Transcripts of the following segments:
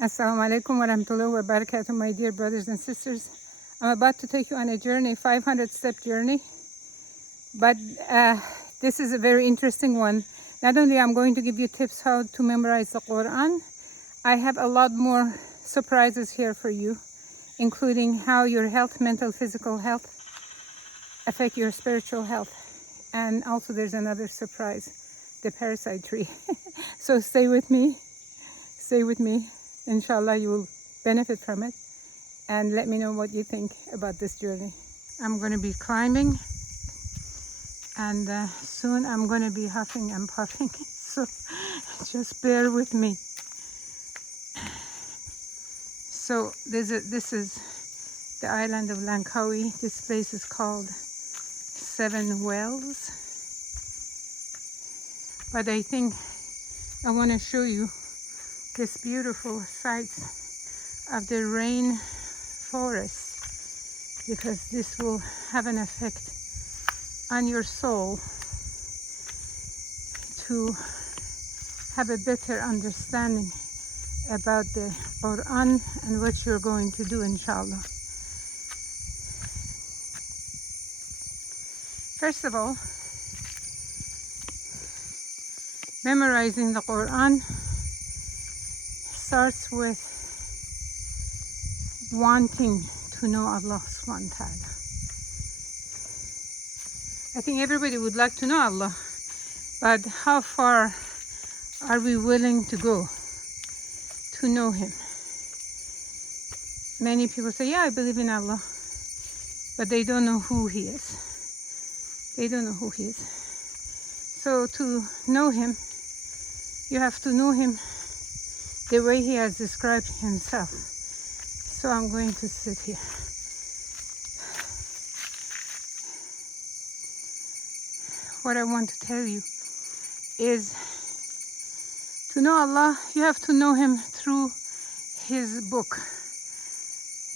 Assalamu alaikum wa rahmatullahi wa barakatuh, my dear brothers and sisters. I'm about to take you on a journey, 500-step journey. But this is a very interesting one. Not only I'm going to give you tips how to memorize the Quran, I have a lot more surprises here for you, including how your health, mental, physical health, affect your spiritual health. And also there's another surprise, the Parasite Tree. So stay with me. Inshallah, you will benefit from it. And let me know what you think about this journey. I'm going to be climbing, and soon I'm going to be huffing and puffing. So just bear with me. So this is the island of Langkawi. This place is called Seven Wells. But I think I want to show you this beautiful sights of the rainforest, because this will have an effect on your soul to have a better understanding about the Quran and what you're going to do, inshallah. First of all, memorizing the Quran starts with wanting to know Allah subhanahu wa ta'ala. I think everybody would like to know Allah, but how far are we willing to go to know Him? Many people say, yeah, I believe in Allah, but they don't know who He is. They don't know who He is. So to know Him, you have to know Him the way He has described Himself. So I'm going to sit here. What I want to tell you is, to know Allah, you have to know Him through His book.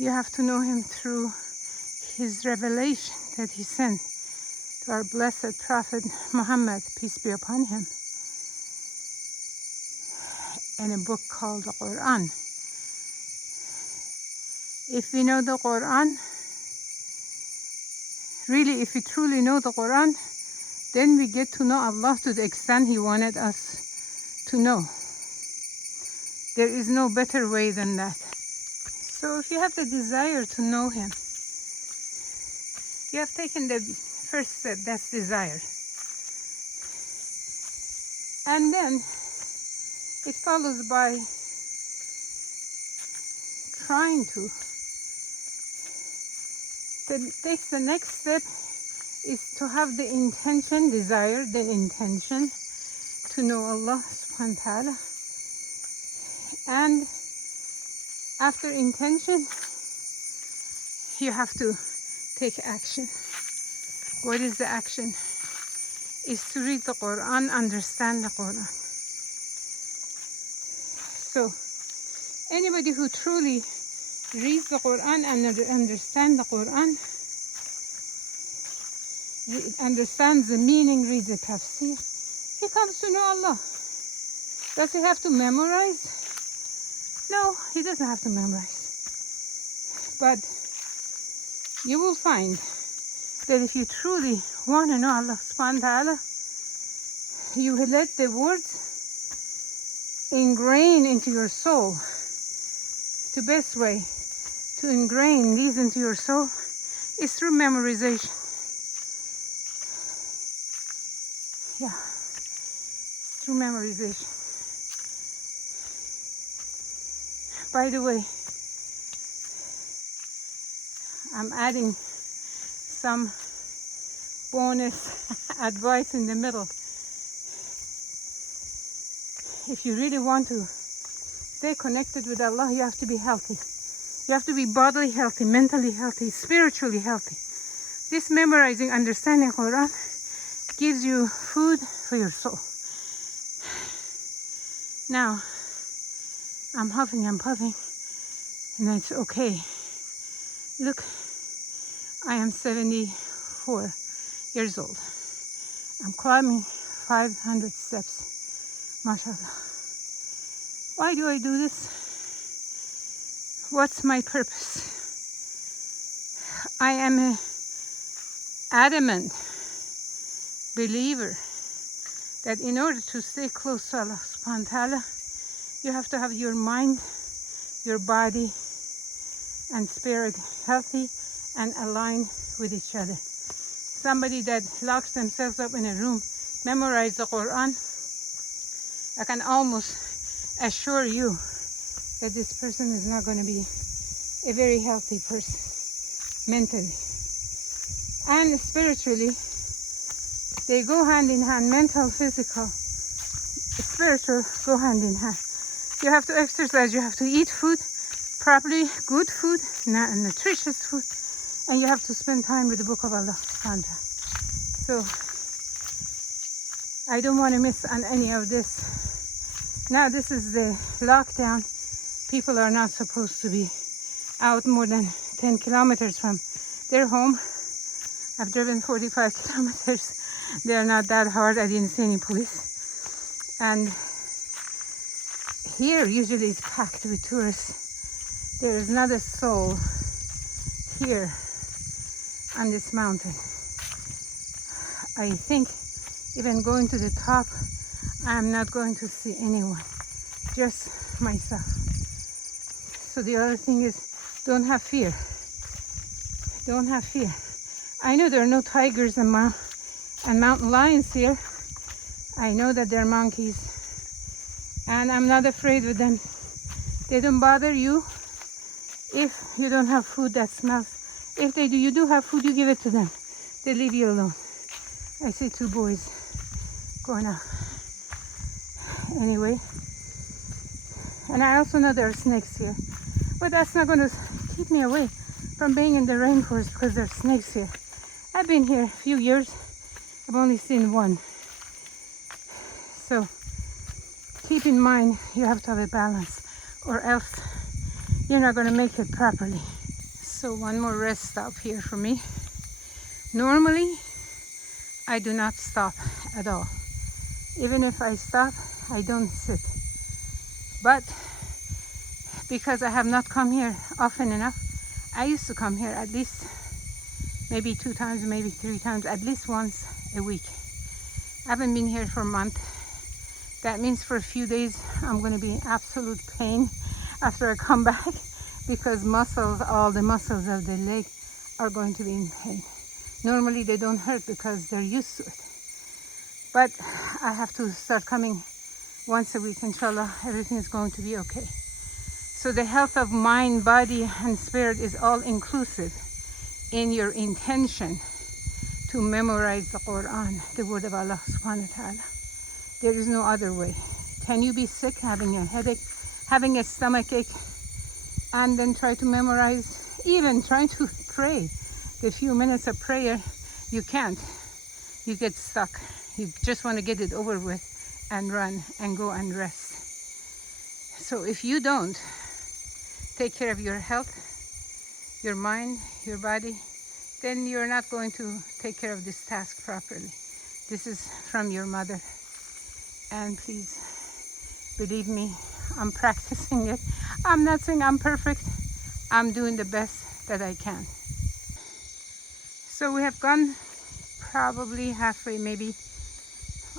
You have to know Him through His revelation that He sent to our blessed Prophet Muhammad, peace be upon him, in a book called the Quran. If we know the Quran, really, if we truly know the Quran, then we get to know Allah to the extent He wanted us to know. There is no better way than that. So if you have the desire to know Him, you have taken the first step, that's desire. And then it follows by trying to. The next step is to have the intention, desire, then intention to know Allah subhanahu wa ta'ala. And after intention, you have to take action. What is the action? Is to read the Quran, understand the Quran. So anybody who truly reads the Quran and understands the Quran, understands the meaning, reads the tafsir, he comes to know Allah. Does he have to memorize? No, he doesn't have to memorize. But you will find that if you truly want to know Allah subhanahu wa ta'ala, you will let the words ingrain into your soul. The best way to ingrain these into your soul is through memorization. Yeah, through memorization. By the way, I'm adding some bonus advice in the middle. If you really want to stay connected with Allah, you have to be healthy. You have to be bodily healthy, mentally healthy, spiritually healthy. This memorizing, understanding Quran gives you food for your soul. Now, I'm huffing and puffing, and it's okay. Look, I am 74 years old. I'm climbing 500 steps. MashaAllah. Why do I do this? What's my purpose? I am an adamant believer that in order to stay close to Allah subhanahu wa ta'ala, you have to have your mind, your body, and spirit healthy and aligned with each other. Somebody that locks themselves up in a room, memorize the Quran, I can almost assure you that this person is not going to be a very healthy person, mentally. And spiritually, they go hand in hand. Mental, physical, spiritual go hand in hand. You have to exercise, you have to eat food properly, good food, nutritious food, and you have to spend time with the book of Allah. So I don't want to miss on any of this. Now this is the lockdown. People are not supposed to be out more than 10 kilometers from their home. I've driven 45 kilometers. They are not that hard. I didn't see any police. And here usually it's packed with tourists. There is not a soul here on this mountain. I think even going to the top, I'm not going to see anyone, just myself. So the other thing is, don't have fear. Don't have fear. I know there are no tigers and mountain lions here. I know that they're monkeys, and I'm not afraid with them. They don't bother you if you don't have food that smells. If they do, you do have food, you give it to them. They leave you alone. I see two boys going out. Anyway, and I also know there are snakes here, but that's not going to keep me away from being in the rainforest because there are snakes here. I've been here a few years. I've only seen one. So keep in mind, you have to have a balance, or else you're not going to make it properly. So one more rest stop here for me. Normally, I do not stop at all. Even if I stop, I don't sit. But because I have not come here often enough, I used to come here at least maybe 2 times, maybe 3 times, at least once a week. I haven't been here for a month. That means for a few days I'm going to be in absolute pain after I come back, because all the muscles of the leg are going to be in pain. Normally they don't hurt because they're used to it. But I have to start coming once a week, inshallah. Everything is going to be okay. So the health of mind, body, and spirit is all inclusive in your intention to memorize the Quran, the word of Allah subhanahu wa ta'ala. There is no other way. Can you be sick, having a headache, having a stomach ache, and then try to memorize, even trying to pray the few minutes of prayer? You can't. You get stuck. You just want to get it over with and run and go and rest. So if you don't take care of your health, your mind, your body, then you're not going to take care of this task properly. This is from your mother. And please believe me, I'm practicing it. I'm not saying I'm perfect. I'm doing the best that I can. So we have gone probably halfway, maybe.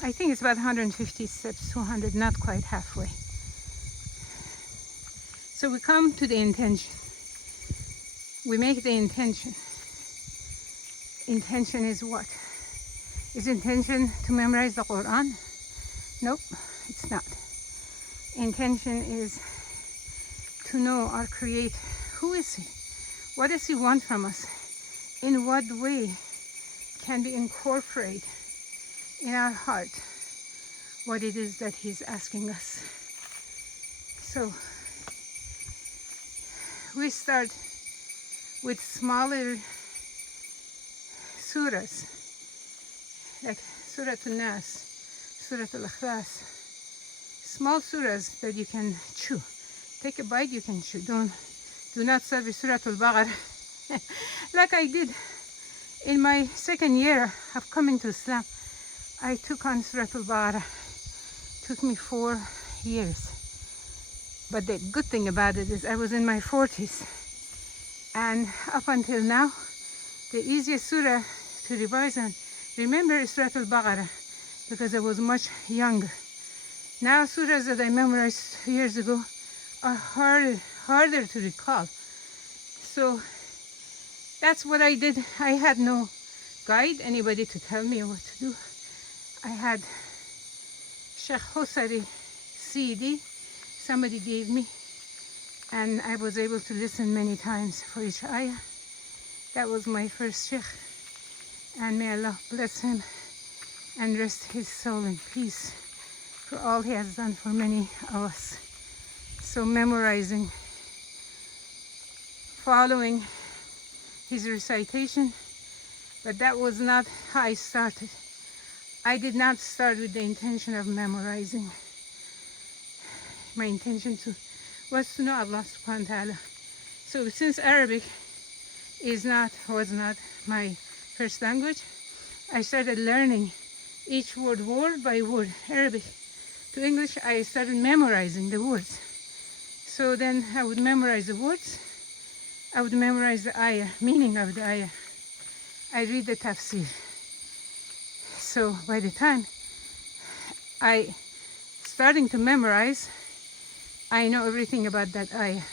I think it's about 150 steps, 200, not quite halfway. So we come to the intention. We make the intention. Intention is what? Is intention to memorize the Quran? Nope, it's not. Intention is to know our Creator. Who is He? What does He want from us? In what way can we incorporate in our heart what it is that He's asking us? So we start with smaller surahs, like Surah An-Nas, Surah Al-Ikhlas, small surahs that you can chew. Take a bite, you can chew. Do not start with Surah Al-Baqarah like I did in my second year of coming to Islam. I took on Surah Al-Baqarah. Took me 4 years. But the good thing about it is I was in my 40s, and up until now, the easiest surah to revise and remember is Surah Al-Baqarah, because I was much younger. Now surahs that I memorized 2 years ago are harder to recall. So that's what I did. I had no guide, anybody to tell me what to do. I had Sheikh Hosari CD, somebody gave me, and I was able to listen many times for each ayah. That was my first Sheikh, and may Allah bless him and rest his soul in peace for all he has done for many of us. So memorizing, following his recitation, but that was not how I started. I did not start with the intention of memorizing. My intention was to know Allah subhanahu wa ta'ala. So since Arabic was not my first language, I started learning each word by word. Arabic to English, I started memorizing the words. So then I would memorize the words, I would memorize the ayah, meaning of the ayah. I read the tafsir. So by the time I starting to memorize, I know everything about that ayah.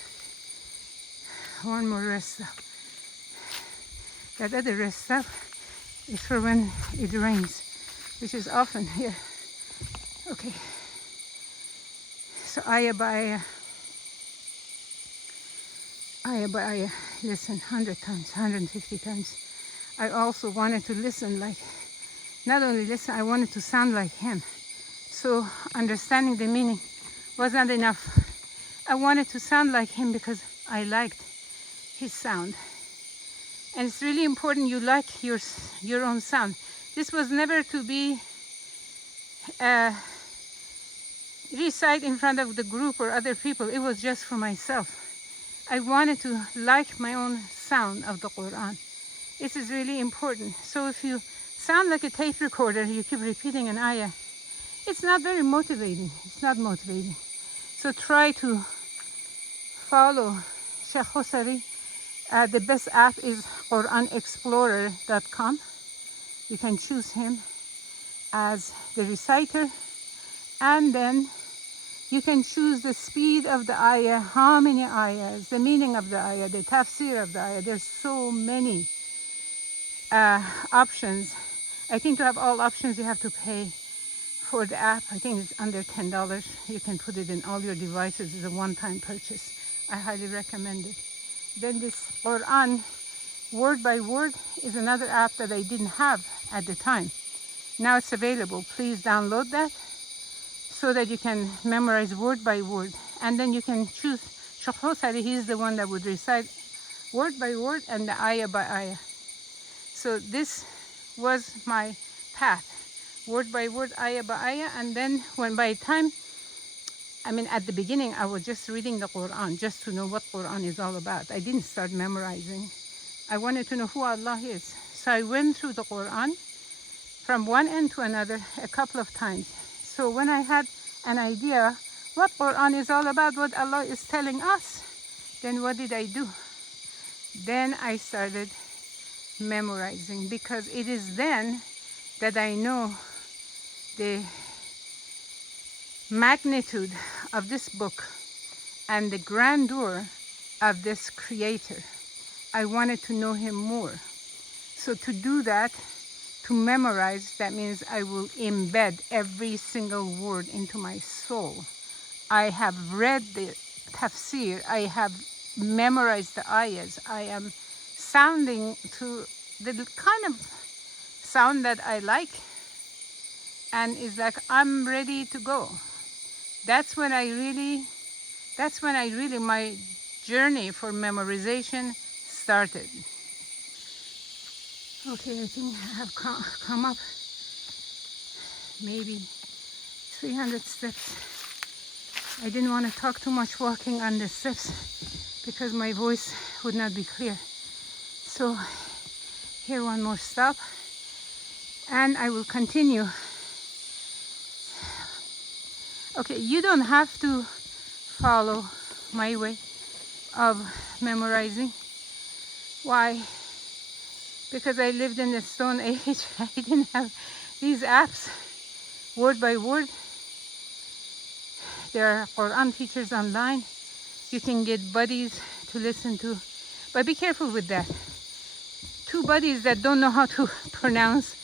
One more rest stop. That other rest stop is for when it rains, which is often here. Okay. So ayah by ayah, listen 100 times, 150 times. I also wanted to listen like, not only listen, I wanted to sound like him. So understanding the meaning was not enough. I wanted to sound like him because I liked his sound. And it's really important you like your own sound. This was never to be recite in front of the group or other people. It was just for myself. I wanted to like my own sound of the Quran. This is really important. So if you sound like a tape recorder, you keep repeating an ayah, it's not very motivating. It's not motivating. So try to follow Sheikh Hosari. The best app is QuranExplorer.com. You can choose him as the reciter, and then you can choose the speed of the ayah, how many ayahs, the meaning of the ayah, the tafsir of the ayah. There's so many options. I think to have all options, you have to pay for the app. I think it's under $10. You can put it in all your devices. It's a one-time purchase. I highly recommend it. Then this Quran, word by word, is another app that I didn't have at the time. Now it's available. Please download that so that you can memorize word by word. And then you can choose Sheikh Hosari. He's the one that would recite word by word and the ayah by ayah. So this was my path, word by word, ayah by ayah. And then when by time, at the beginning, I was just reading the Quran just to know what Quran is all about. I didn't start memorizing. I wanted to know who Allah is. So I went through the Quran from one end to another a couple of times. So when I had an idea what Quran is all about, what Allah is telling us, then what did I do? Then I started memorizing, because it is then that I know the magnitude of this book and the grandeur of this creator. I wanted to know him more. So to do that, to memorize, that means I will embed every single word into my soul. I have read the tafsir, I have memorized the ayahs, I am sounding to the kind of sound that I like, and it's like I'm ready to go. That's when I really, my journey for memorization started. Okay, I think I have come up maybe 300 steps. I didn't want to talk too much walking on the steps because my voice would not be clear. So here, one more stop, and I will continue. Okay, you don't have to follow my way of memorizing. Why? Because I lived in the Stone Age. I didn't have these apps word by word. There are Quran teachers online. You can get buddies to listen to. But be careful with that. Two buddies that don't know how to pronounce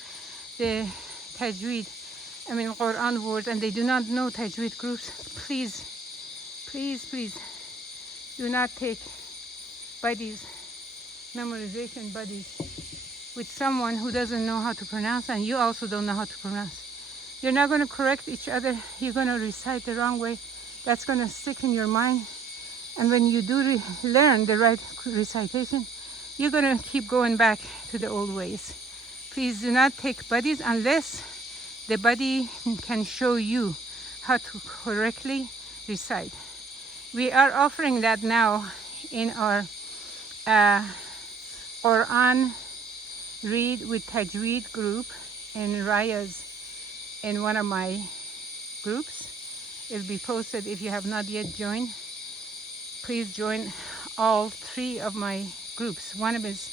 the Tajweed, Quran words, and they do not know Tajweed groups. Please, please, please do not take buddies, memorization buddies, with someone who doesn't know how to pronounce, and you also don't know how to pronounce. You're not going to correct each other. You're going to recite the wrong way. That's going to stick in your mind. And when you do learn the right recitation, you're going to keep going back to the old ways. Please do not take buddies unless the buddy can show you how to correctly recite. We are offering that now in our Quran Read with Tajweed group in Raya's, in one of my groups. It'll be posted if you have not yet joined. Please join all three of my groups. One of is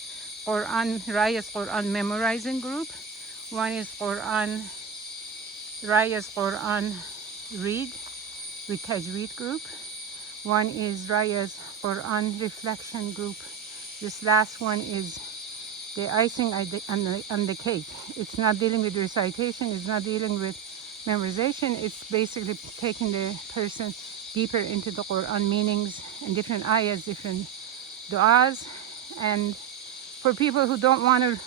Raya's Quran memorizing group. One is Raya's Quran Read with Tajweed group. One is Raya's Quran reflection group. This last one is the icing on the cake. It's not dealing with recitation, it's not dealing with memorization, it's basically taking the person deeper into the Quran meanings and different ayahs, different du'as. And for people who don't want to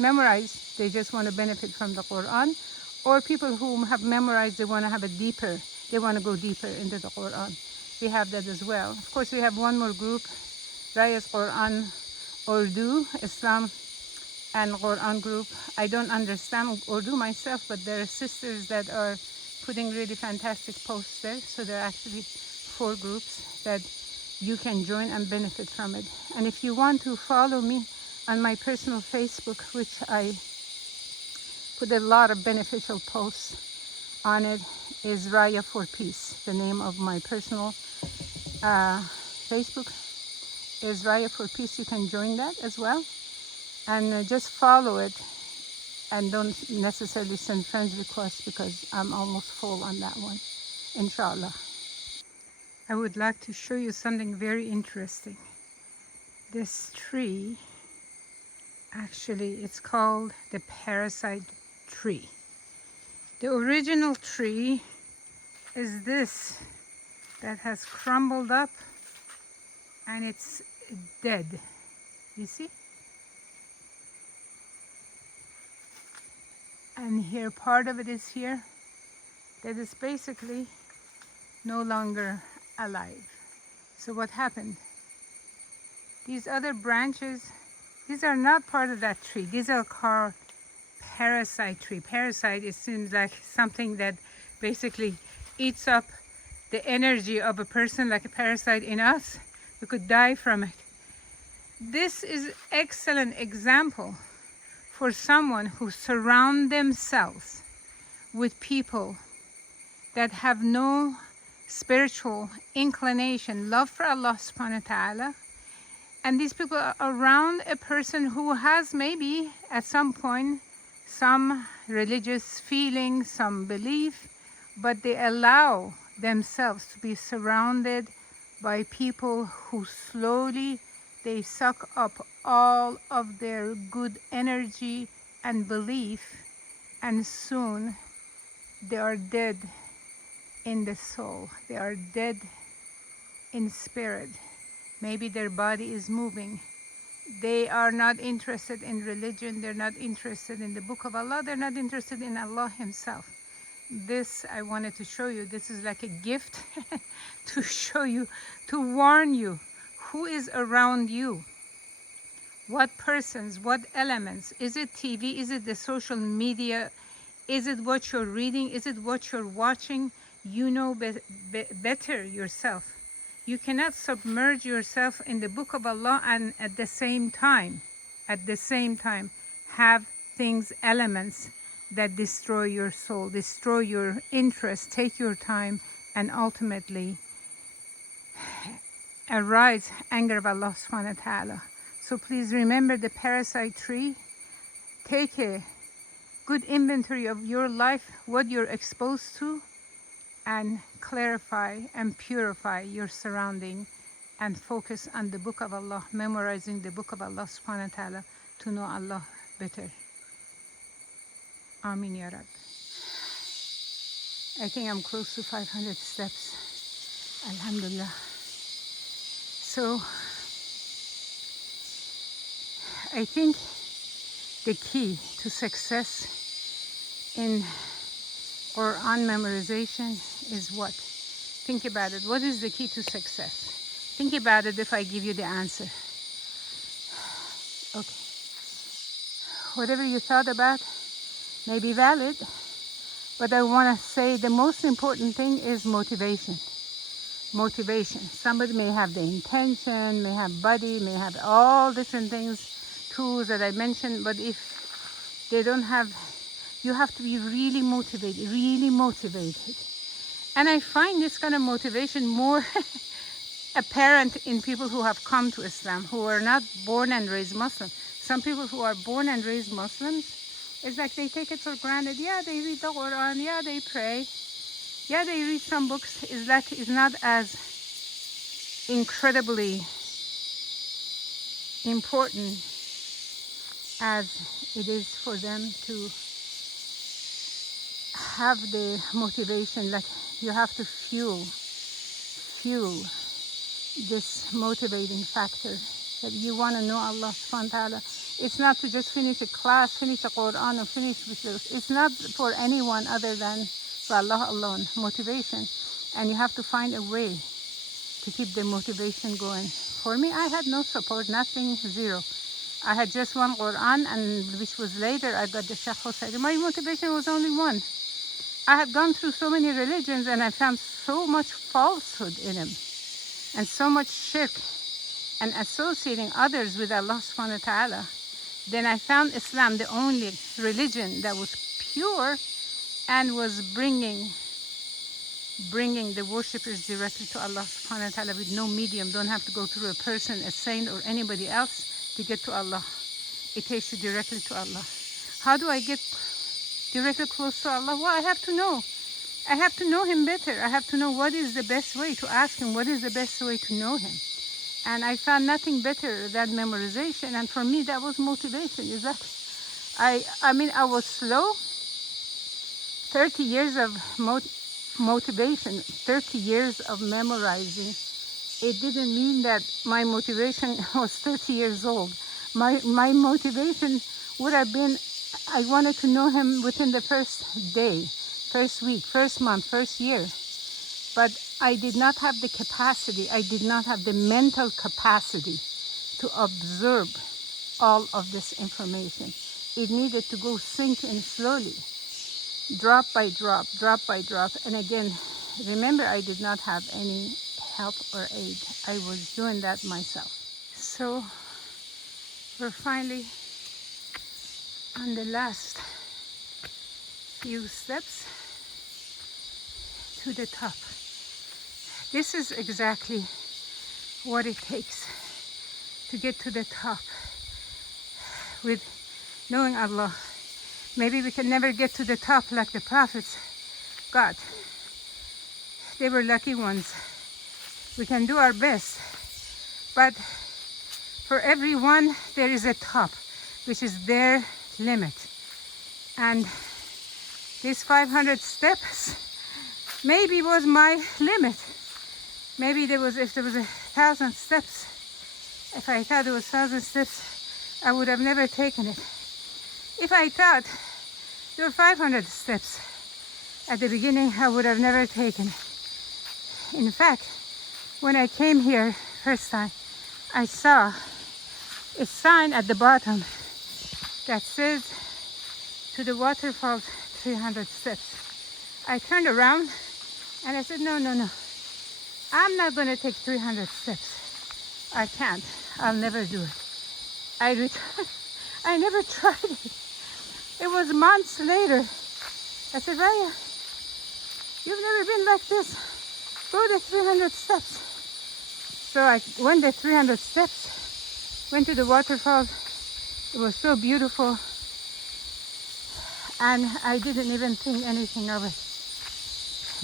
memorize, they just want to benefit from the Quran, or people who have memorized, they want to have they want to go deeper into the Quran. We have that as well. Of course, we have one more group, Raya's Quran Urdu, Islam and Quran group. I don't understand Urdu myself, but there are sisters that are putting really fantastic posts there. So there are actually 4 groups that you can join and benefit from it. And if you want to follow me on my personal Facebook, which I put a lot of beneficial posts on it, is Raya for Peace. The name of my personal Facebook is Raya for Peace. You can join that as well, and just follow it, and don't necessarily send friends requests because I'm almost full on that one, inshallah. I would like to show you something very interesting. This tree, actually it's called the Parasite Tree. The original tree is this that has crumbled up and it's dead. You see? And here, part of it is here, that is basically no longer alive. So what happened? These other branches, these are not part of that tree. These are called parasite tree. Parasite, it seems like something that basically eats up the energy of a person, like a parasite in us. You could die from it. This is excellent example for someone who surround themselves with people that have no spiritual inclination, love for Allah subhanahu wa ta'ala. And these people are around a person who has maybe at some point some religious feeling, some belief, but they allow themselves to be surrounded by people who slowly they suck up all of their good energy and belief, and soon they are dead in the soul. They are dead in spirit. Maybe their body is moving. They are not interested in religion. They're not interested in the book of Allah. They're not interested in Allah himself. This I wanted to show you. This is like a gift to show you, to warn you who is around you. What persons, what elements? Is it TV? Is it the social media? Is it what you're reading? Is it what you're watching? You know better yourself. You cannot submerge yourself in the book of Allah and at the same time have things, elements that destroy your soul, destroy your interest, take your time, and ultimately arise anger of Allah subhanahu wa ta'ala. So please remember the Parasite Tree. Take a good inventory of your life, what you're exposed to, and clarify and purify your surrounding, and focus on the book of Allah, memorizing the book of Allah subhanahu wa ta'ala to know Allah better. Amin ya Rab. I think I'm close to 500 steps. Alhamdulillah. So I think the key to success in Quran memorization is what? Think about it. What is the key to success? Think about it if I give you the answer. Okay. Whatever you thought about may be valid, but I want to say the most important thing is motivation. Motivation. Somebody may have the intention, may have body, may have all different things, tools that I mentioned, but if they don't have, you have to be really motivated, really motivated. And I find this kind of motivation more apparent in people who have come to Islam, who are not born and raised Muslim. Some people who are born and raised Muslims, it's like they take it for granted. Yeah, they read the Quran, yeah, they pray, yeah, they read some books. Is that is not as incredibly important as it is for them to have the motivation. Like you have to fuel this motivating factor that you want to know Allah subhanahu wa ta'ala. It's not to just finish a class, finish a Quran, or finish with this. It's not for anyone other than for Allah alone. Motivation, and you have to find a way to keep the motivation going. For me, I had no support, nothing, zero. I had just one Quran, and which was later I got the Shaykh Hussein. My motivation was only one. I had gone through so many religions, and I found so much falsehood in them, and so much shirk, and associating others with Allah subhanahu wa ta'ala. Then I found Islam, the only religion that was pure and was bringing the worshippers directly to Allah subhanahu wa ta'ala with no medium. Don't have to go through a person, a saint, or anybody else to get to Allah. It takes you directly to Allah. How do I get directly close to Allah? Well, I have to know. I have to know Him better. I have to know what is the best way to ask Him, what is the best way to know Him. And I found nothing better than memorization. And for me, that was motivation. Is that I mean, I was slow. 30 years of motivation, 30 years of memorizing. It didn't mean that my motivation was 30 years old. My motivation would have been, I wanted to know Him within the first day, first week, first month, first year. But I did not have the capacity, I did not have the mental capacity to absorb all of this information. It needed to go sink in slowly, drop by drop, drop by drop. And again, remember, I did not have any help or aid. I was doing that myself. So we're finally on the last few steps to the top. This is exactly what it takes to get to the top with knowing Allah. Maybe we can never get to the top like the prophets got. They were lucky ones. We can do our best, but for everyone there is a top, which is their limit. And these 500 steps maybe was my limit. Maybe if there was 1,000 steps, if I thought there was 1,000 steps, I would have never taken it. If I thought there were 500 steps at the beginning, I would have never taken it. In fact, when I came here first time, I saw a sign at the bottom that says to the waterfall 300 steps. I turned around and I said, no, I'm not going to take 300 steps. I can't. I'll never do it. I returned. I never tried it. It was months later. I said, Raya, you've never been like this. Go the 300 steps. So I went the 300 steps, went to the waterfall. It was so beautiful, and I didn't even think anything of it.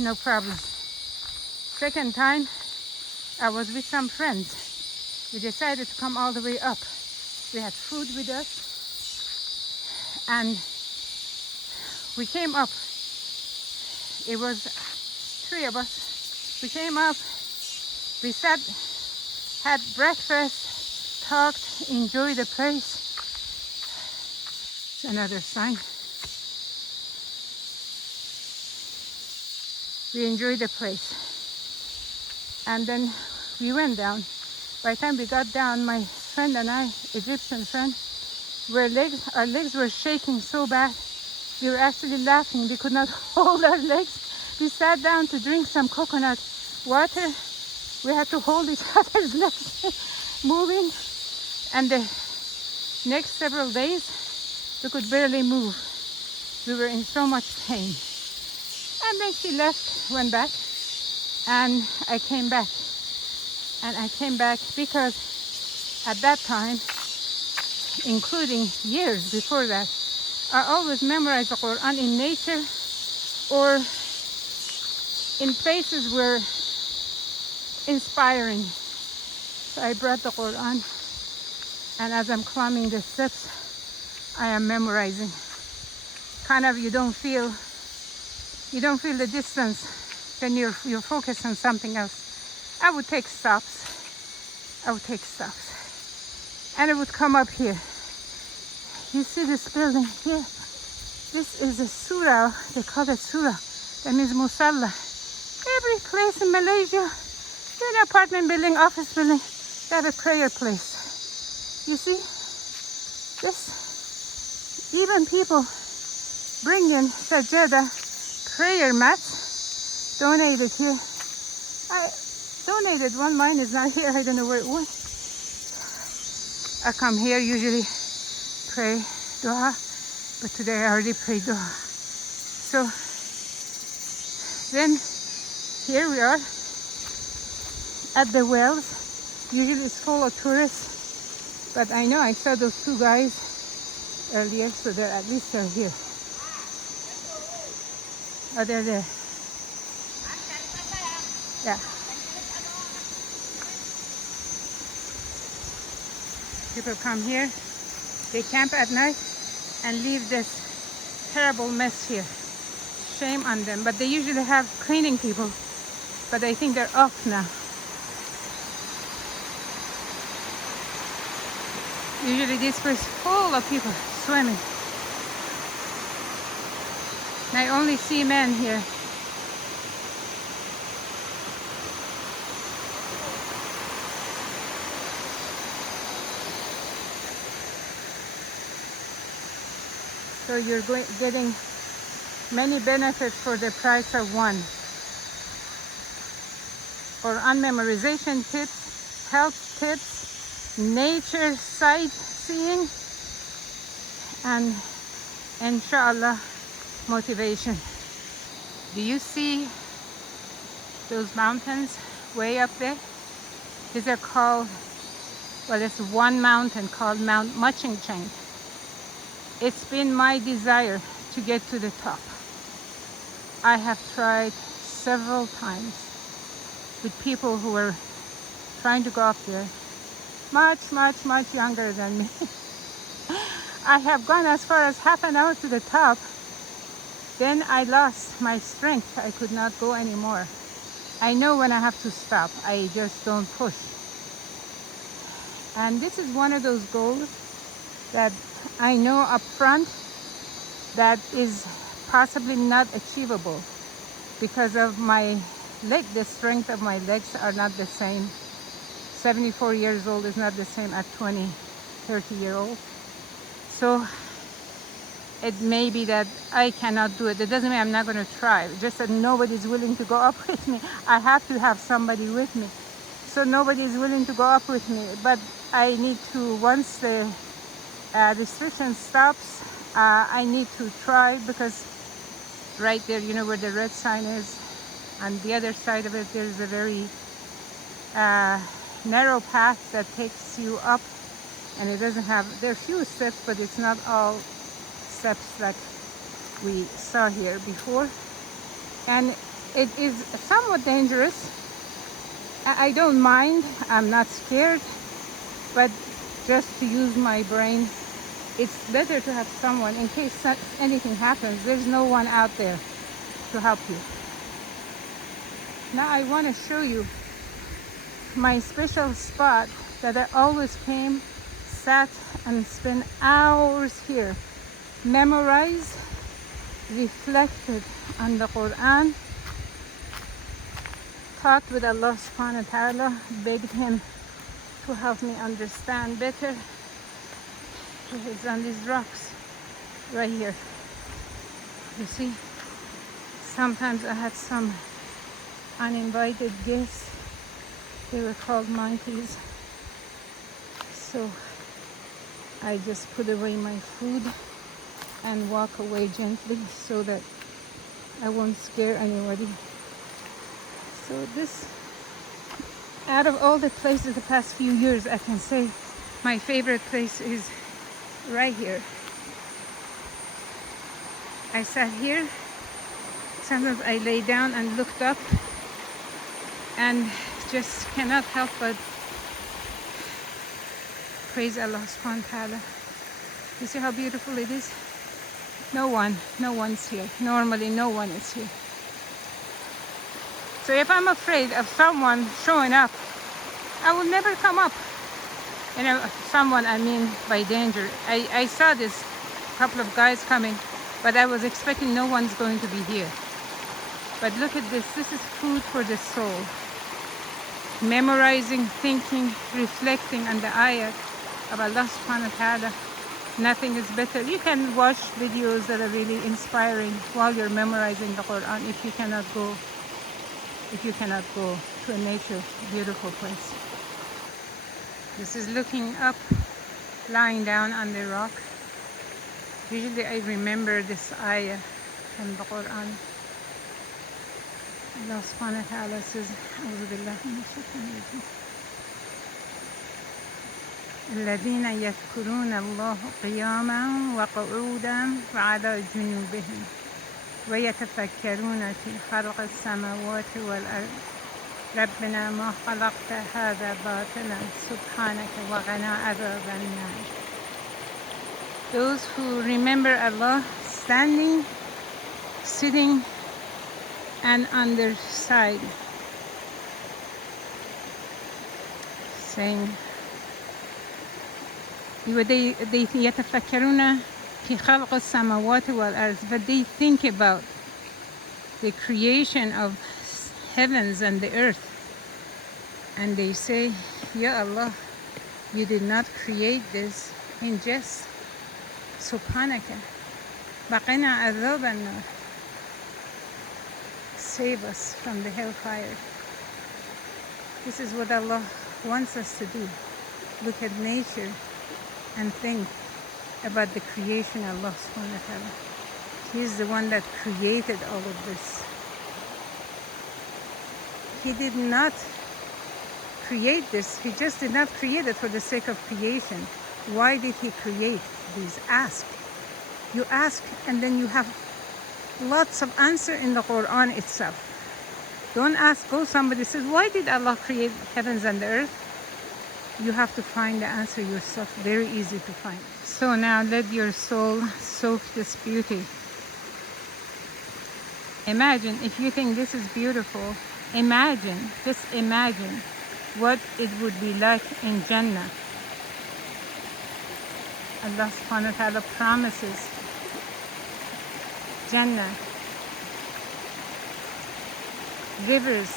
No problem. Second time, I was with some friends. We decided to come all the way up. We had food with us, and we came up. It was 3 of us. We came up, we sat, had breakfast, talked, enjoyed the place. It's another sign. We enjoyed the place. And then we went down. By the time we got down, my friend and I, Egyptian friend, our legs were shaking so bad. We were actually laughing. We could not hold our legs. We sat down to drink some coconut water. We had to hold each other's legs moving. And the next several days, we could barely move. We were in so much pain. And then she left, went back, and I came back. And I came back because at that time, including years before that, I always memorized the Quran in nature or in places where inspiring. So I brought the Quran, and as I'm climbing the steps, I am memorizing. Kind of you don't feel the distance when you're focused on something else. I would take stops. And it would come up here. You see this building here? This is a surah. They call it surah. That means musalla. Every place in Malaysia, in an apartment building, office building, they have a prayer place. You see? This, even people bring in sajada prayer mats, donated here. I donated one, mine is not here, I don't know where it went. I come here usually pray dua, but today I already prayed dua. So then here we are at the wells. Usually it's full of tourists, but I know I saw those 2 guys earlier, so they're at least they're here. Oh, they're there. Yeah. People come here, they camp at night and leave this terrible mess here. Shame on them. But they usually have cleaning people, but I think they're off now. Usually this place full of people swimming. And I only see men here. So you're getting many benefits for the price of one. Quran memorization tips, health tips, nature sightseeing, and inshallah motivation. Do you see those mountains way up there? These are called, well, it's one mountain called Mount Muchingchang. It's been my desire to get to the top. I have tried several times with people who were trying to go up there, much younger than me. I have gone as far as half an hour to the top. Then I lost my strength. I could not go anymore. I know when I have to stop. I just don't push. And this is one of those goals that I know up front that is possibly not achievable because of my leg. The strength of my legs are not the same. 74 years old is not the same at 20, 30-year-old. So it may be that I cannot do it. It doesn't mean I'm not going to try. It's just that nobody's willing to go up with me. I have to have somebody with me. So nobody is willing to go up with me. But I need to, once the restriction stops, I need to try, because right there, you know where the red sign is, on the other side of it, there's a very narrow path that takes you up, and it doesn't have, there are few steps, but it's not all steps like we saw here before. And it is somewhat dangerous. I don't mind, I'm not scared, but just to use my brain, it's better to have someone in case anything happens. There's no one out there to help you. Now I want to show you my special spot that I always came, sat and spent hours here, memorized, reflected on the Quran, talked with Allah subhanahu wa ta'ala, begged him to help me understand better. It's on these rocks right here. You see, sometimes I had some uninvited guests. They were called monkeys. So I just put away my food and walk away gently so that I won't scare anybody. So this, out of all the places the past few years, I can say my favorite place is right here. I sat here. Sometimes I lay down and looked up and just cannot help but praise Allah subhanahu wa ta'ala. You see how beautiful it is? No one's here. Normally no one is here. So if I'm afraid of someone showing up, I will never come up. You know, someone, I mean by danger. I saw this couple of guys coming, but I was expecting no one's going to be here. But look at this. This is food for the soul. Memorizing, thinking, reflecting on the ayat of Allah subhanahu wa ta'ala. Nothing is better. You can watch videos that are really inspiring while you're memorizing the Quran if you cannot go to a nature beautiful place. This is looking up, lying down on the rock. Usually I remember this ayah from the Quran. Allah subhanahu wa ta'ala says, أعوذ بالله من الشيطان الرجيم. الذين يذكرون الله قياما وقعودا وعلى جنوبهم ويتفكرون في خلق السماوات والأرض ربنا ما خلقت هذا باطلا سبحانك وقنا عذاب النار. Those who remember Allah standing, sitting, and on their side, saying, يتفكرون في خلق السماوات والأرض, but they think about the creation of heavens and the earth, and they say, Ya Allah, you did not create this in jest. Subhanaka waqina adhab an-nar. Save us from the hellfire. This is what Allah wants us to do. Look at nature and think about the creation of Allah subhanahu wa ta'ala. He is the one that created all of this. He did not create this. He just did not create it for the sake of creation. Why did he create these? Ask. You ask, and then you have lots of answer in the Quran itself. Don't ask, go somebody says, why did Allah create heavens and the earth? You have to find the answer yourself. Very easy to find. So now let your soul soak this beauty. Imagine, if you think this is beautiful, imagine, just imagine what it would be like in Jannah. Allah subhanahu wa ta'ala promises Jannah, rivers,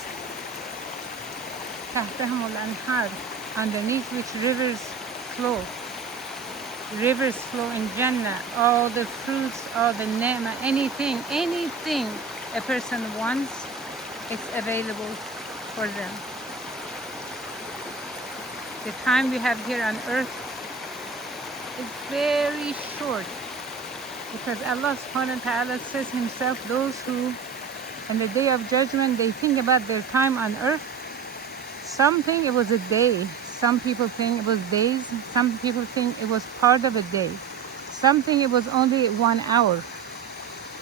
تحتهم الأنهار, underneath which rivers flow. Rivers flow in Jannah. All the fruits, all the ni'mah, anything a person wants, it's available for them. The time we have here on earth is very short, because Allah subhanahu wa ta'ala says himself, those who on the day of judgment they think about their time on earth, Some think it was a day. Some people think it was days. Some people think it was part of a day. Some think it was only 1 hour.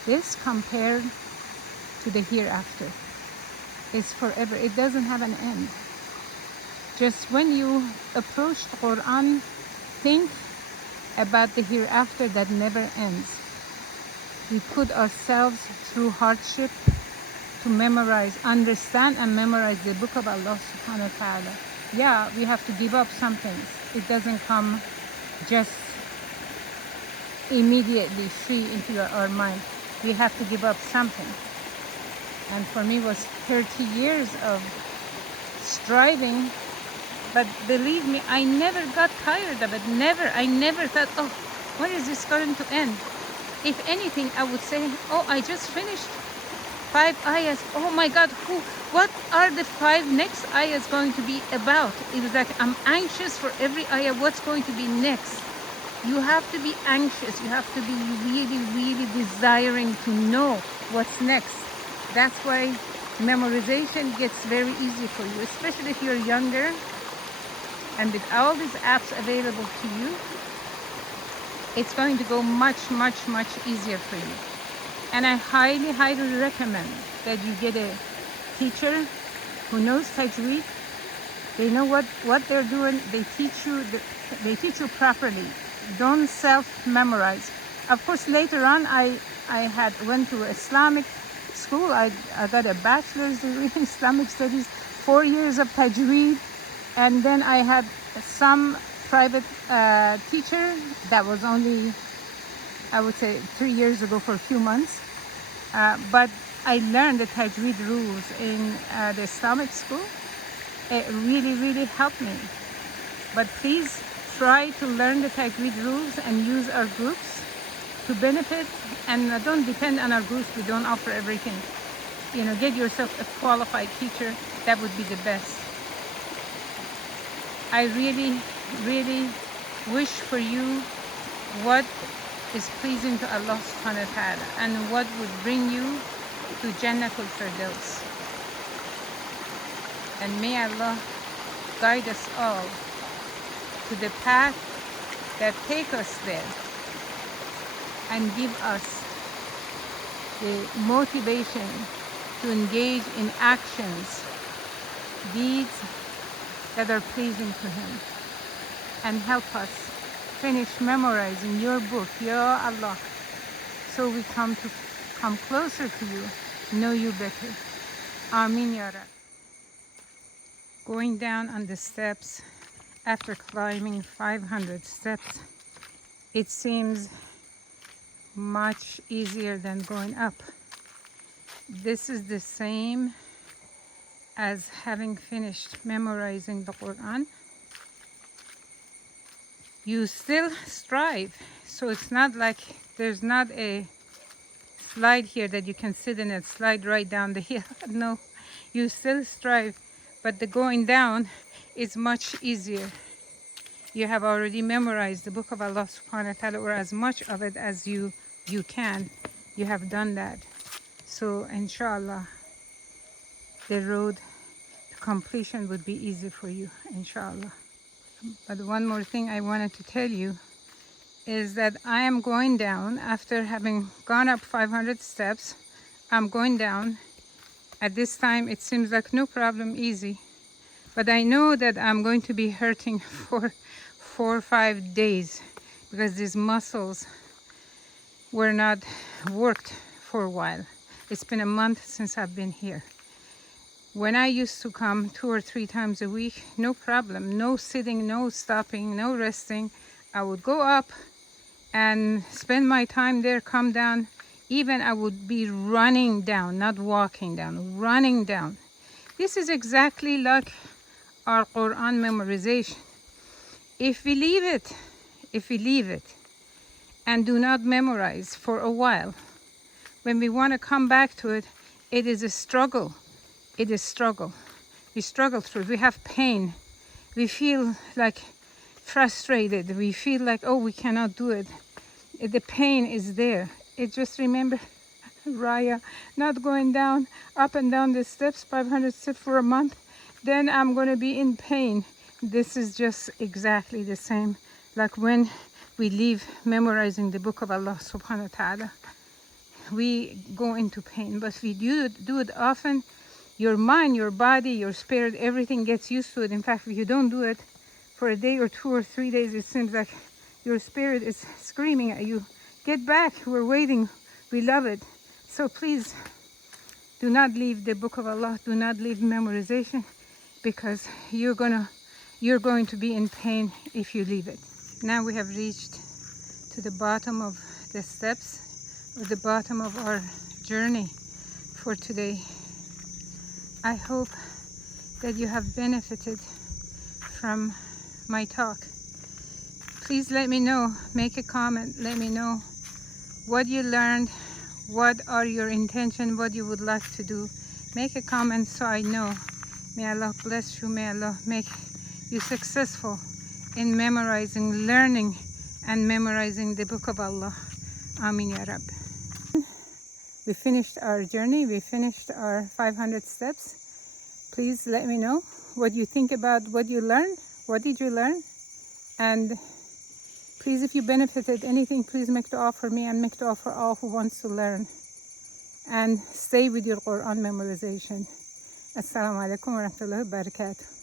This compared to the hereafter is forever. It doesn't have an end. Just when you approach the Quran, think about the hereafter that never ends. We put ourselves through hardship to memorize, understand and memorize the book of Allah subhanahu wa ta'ala. Yeah, we have to give up some things. It doesn't come just immediately free into our mind. We have to give up something. And for me it was 30 years of striving, but believe me, I never got tired of it. Never. I never thought, oh, when is this going to end? If anything, I would say, oh, I just finished 5 ayahs. Oh my God, what are the 5 next ayahs going to be about? It was like, I'm anxious for every ayah, what's going to be next? You have to be anxious. You have to be really, really desiring to know what's next. That's why memorization gets very easy for you, especially if you're younger. And with all these apps available to you, it's going to go much, much, much easier for you. And I highly, highly recommend that you get a teacher who knows Tajweed. They know what they're doing. They teach you properly. Don't self-memorize. Of course, later on, I went to Islamic school. I got a bachelor's degree in Islamic studies, 4 years of Tajweed, and then I had some private teacher that was only, I would say, 3 years ago for a few months. But I learned the Tajweed rules in the Islamic school. It really, really helped me. But please try to learn the Tajweed rules and use our groups to benefit, and don't depend on our groups. We don't offer everything. You know, get yourself a qualified teacher. That would be the best. I really, really wish for you what is pleasing to Allah subhanahu wa ta'ala and what would bring you to Jannatul Firdaus. And may Allah guide us all to the path that take us there and give us the motivation to engage in actions, deeds that are pleasing to Him, and help us finish memorizing your book, Ya Allah, so we come closer to you, know you better. Ameen Ya Rab. Going down on the steps after climbing 500 steps, it seems much easier than going up. This is the same as having finished memorizing the Quran. You still strive, so it's not like there's not a slide here that you can sit in and slide right down the hill. No, you still strive, but the going down is much easier. You have already memorized the book of Allah subhanahu wa ta'ala, or as much of it as you can. You have done that. So inshallah, the road to completion would be easy for you, inshallah. But one more thing I wanted to tell you is that I am going down after having gone up 500 steps. I'm going down. At this time, it seems like no problem, easy. But I know that I'm going to be hurting for 4 or 5 days because these muscles were not worked for a while. It's been a month since I've been here. When I used to come 2 or 3 times a week, no problem, no sitting, no stopping, no resting. I would go up and spend my time there, come down. Even I would be running down, not walking down, running down. This is exactly like our Quran memorization. If we leave it and do not memorize for a while, when we want to come back to it, it is a struggle. It is struggle. We struggle through it. We have pain. We feel like frustrated. We feel like, oh, we cannot do it. The pain is there. It just remember Raya not going down, up and down the steps, 500 steps for a month, then I'm going to be in pain. This is just exactly the same like when we leave memorizing the book of Allah subhanahu wa ta'ala. We go into pain, but if we do it often, your mind, your body, your spirit, everything gets used to it. In fact, if you don't do it for a day or 2 or 3 days, it seems like your spirit is screaming at you, get back, we're waiting, we love it. So please do not leave the book of Allah, do not leave memorization, because you're going to be in pain if you leave it. Now we have reached to the bottom of the steps, or the bottom of our journey for today. I hope that you have benefited from my talk. Please let me know, make a comment, let me know what you learned, what are your intentions, what you would like to do. Make a comment so I know. May Allah bless you, may Allah make you successful in memorizing, learning and memorizing the book of Allah. Amin ya Rab. We finished our journey, we finished our 500 steps. Please let me know what you think about what you learned. What did you learn? And please, if you benefited anything, please make dua for me and make dua for all who wants to learn. And stay with your Quran memorization. Assalamu alaikum wa rahmatullahi wa barakatuh.